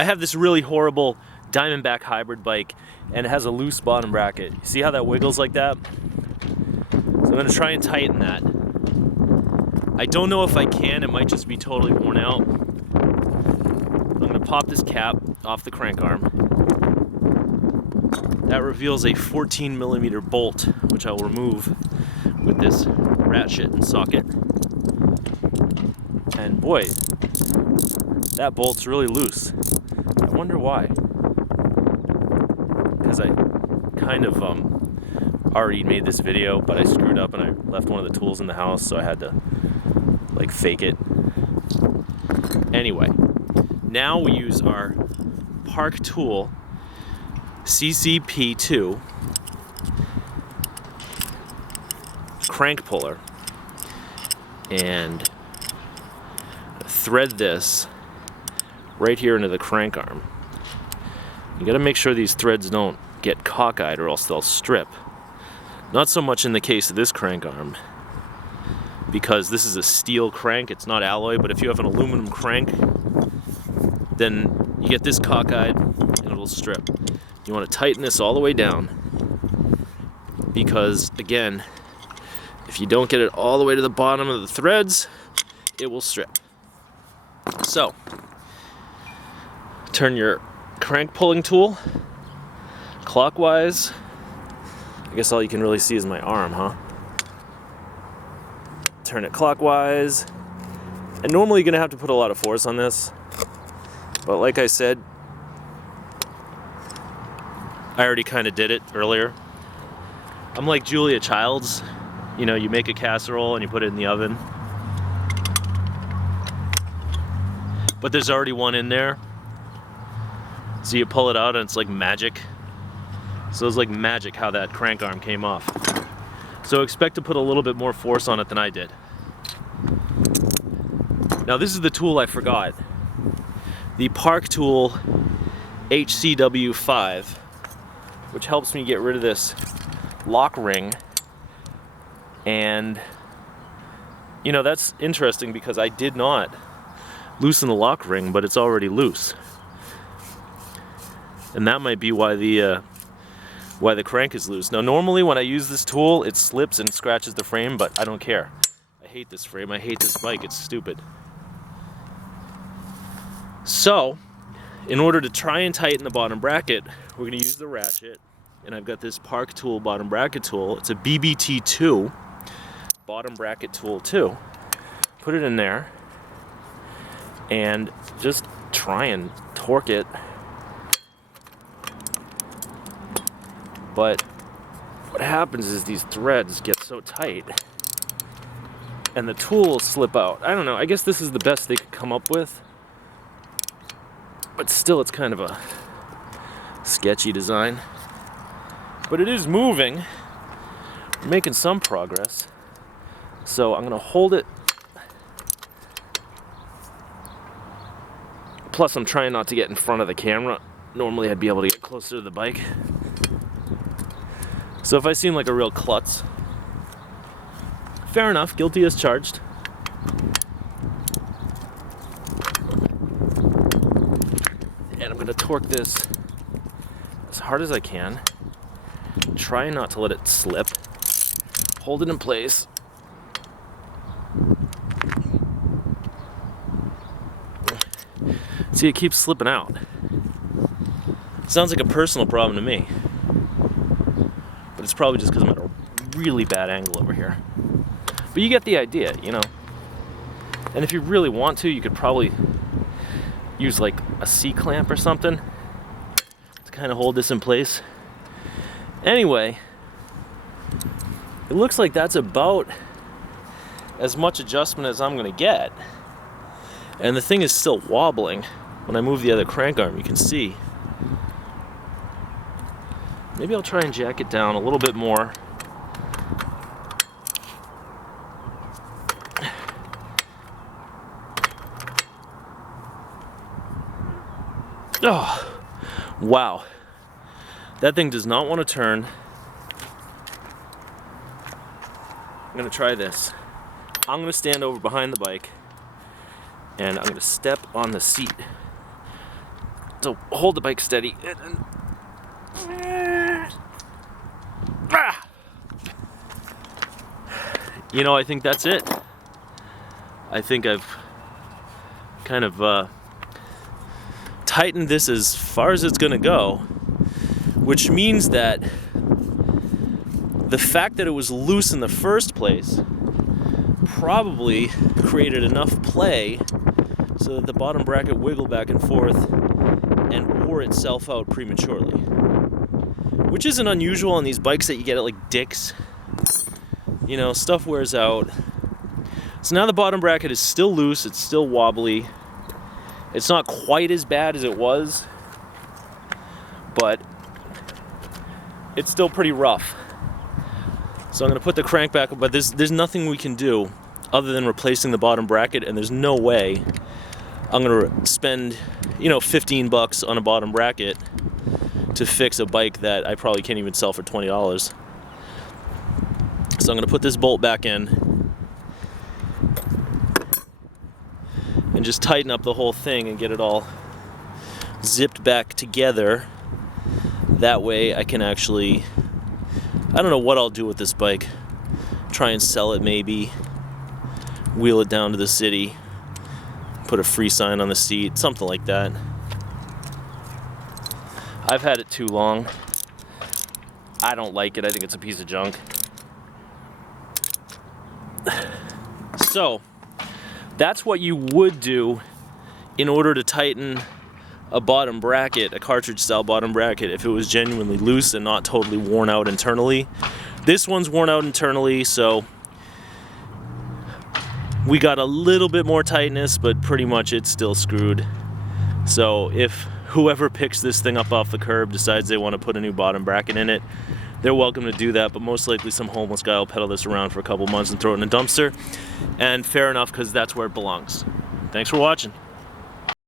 I have this really horrible Diamondback hybrid bike, and it has a loose bottom bracket. See how that wiggles like that? So I'm gonna try and tighten that. I don't know if I can, it might just be totally worn out. I'm gonna pop this cap off the crank arm. That reveals a 14mm bolt, which I'll remove with this ratchet and socket. And boy, that bolt's really loose. I wonder why. Because I kind of already made this video, but I screwed up and I left one of the tools in the house, so I had to like fake it. Anyway, now we use our Park Tool CCP2 crank puller and thread this right here into the crank arm. You gotta make sure these threads don't get cockeyed or else they'll strip. Not so much in the case of this crank arm, because this is a steel crank, it's not alloy, but if you have an aluminum crank, then you get this cockeyed and it'll strip. You want to tighten this all the way down, because again, if you don't get it all the way to the bottom of the threads, it will strip. So, turn your crank pulling tool clockwise. I guess all you can really see is my arm, huh? Turn it clockwise. And normally you're gonna have to put a lot of force on this, but like I said, I already kind of did it earlier. I'm like Julia Childs. You know, you make a casserole and you put it in the oven, but there's already one in there. So you pull it out and it's like magic. So it's like magic how that crank arm came off. So expect to put a little bit more force on it than I did. Now this is the tool I forgot. The Park Tool HCW5, which helps me get rid of this lock ring. And you know, that's interesting because I did not loosen the lock ring, but it's already loose. And that might be why the crank is loose. Now normally when I use this tool, it slips and scratches the frame, but I don't care. I hate this frame, I hate this bike, it's stupid. So, in order to try and tighten the bottom bracket, we're gonna use the ratchet, and I've got this Park Tool bottom bracket tool. It's a BBT2 bottom bracket tool too. Put it in there, and just try and torque it. But what happens is these threads get so tight and the tool will slip out. I don't know, I guess this is the best they could come up with. But still, it's kind of a sketchy design. But it is moving. We're making some progress. So I'm gonna hold it. Plus I'm trying not to get in front of the camera. Normally I'd be able to get closer to the bike. So if I seem like a real klutz, fair enough, guilty as charged. And I'm gonna torque this as hard as I can. Try not to let it slip. Hold it in place. See, it keeps slipping out. Sounds like a personal problem to me. But it's probably just because I'm at a really bad angle over here. But you get the idea, you know. And if you really want to, you could probably use like a C-clamp or something to kind of hold this in place. Anyway, it looks like that's about as much adjustment as I'm gonna get. And the thing is still wobbling. When I move the other crank arm, you can see. Maybe I'll try and jack it down a little bit more. Oh, wow. That thing does not want to turn. I'm gonna try this. I'm gonna stand over behind the bike and I'm gonna step on the seat. So hold the bike steady. You know, I think that's it. I think I've kind of tightened this as far as it's gonna go, which means that the fact that it was loose in the first place probably created enough play so that the bottom bracket wiggled back and forth and wore itself out prematurely, which isn't unusual on these bikes that you get at like Dick's. You know, stuff wears out. So now the bottom bracket is still loose, it's still wobbly. It's not quite as bad as it was, but it's still pretty rough. So I'm gonna put the crank back up, but there's nothing we can do other than replacing the bottom bracket, and there's no way I'm gonna spend, you know, 15 bucks on a bottom bracket to fix a bike that I probably can't even sell for $20. So I'm gonna put this bolt back in and just tighten up the whole thing and get it all zipped back together. That way I can actually, I don't know what I'll do with this bike. Try and sell it maybe, wheel it down to the city, put a free sign on the seat, something like that. I've had it too long. I don't like it, I think it's a piece of junk. So, that's what you would do in order to tighten a bottom bracket, a cartridge style bottom bracket, if it was genuinely loose and not totally worn out internally. This one's worn out internally, so we got a little bit more tightness, but pretty much it's still screwed. So if whoever picks this thing up off the curb decides they want to put a new bottom bracket in it, they're welcome to do that, but most likely some homeless guy will pedal this around for a couple months and throw it in a dumpster. And fair enough, because that's where it belongs. Thanks for watching.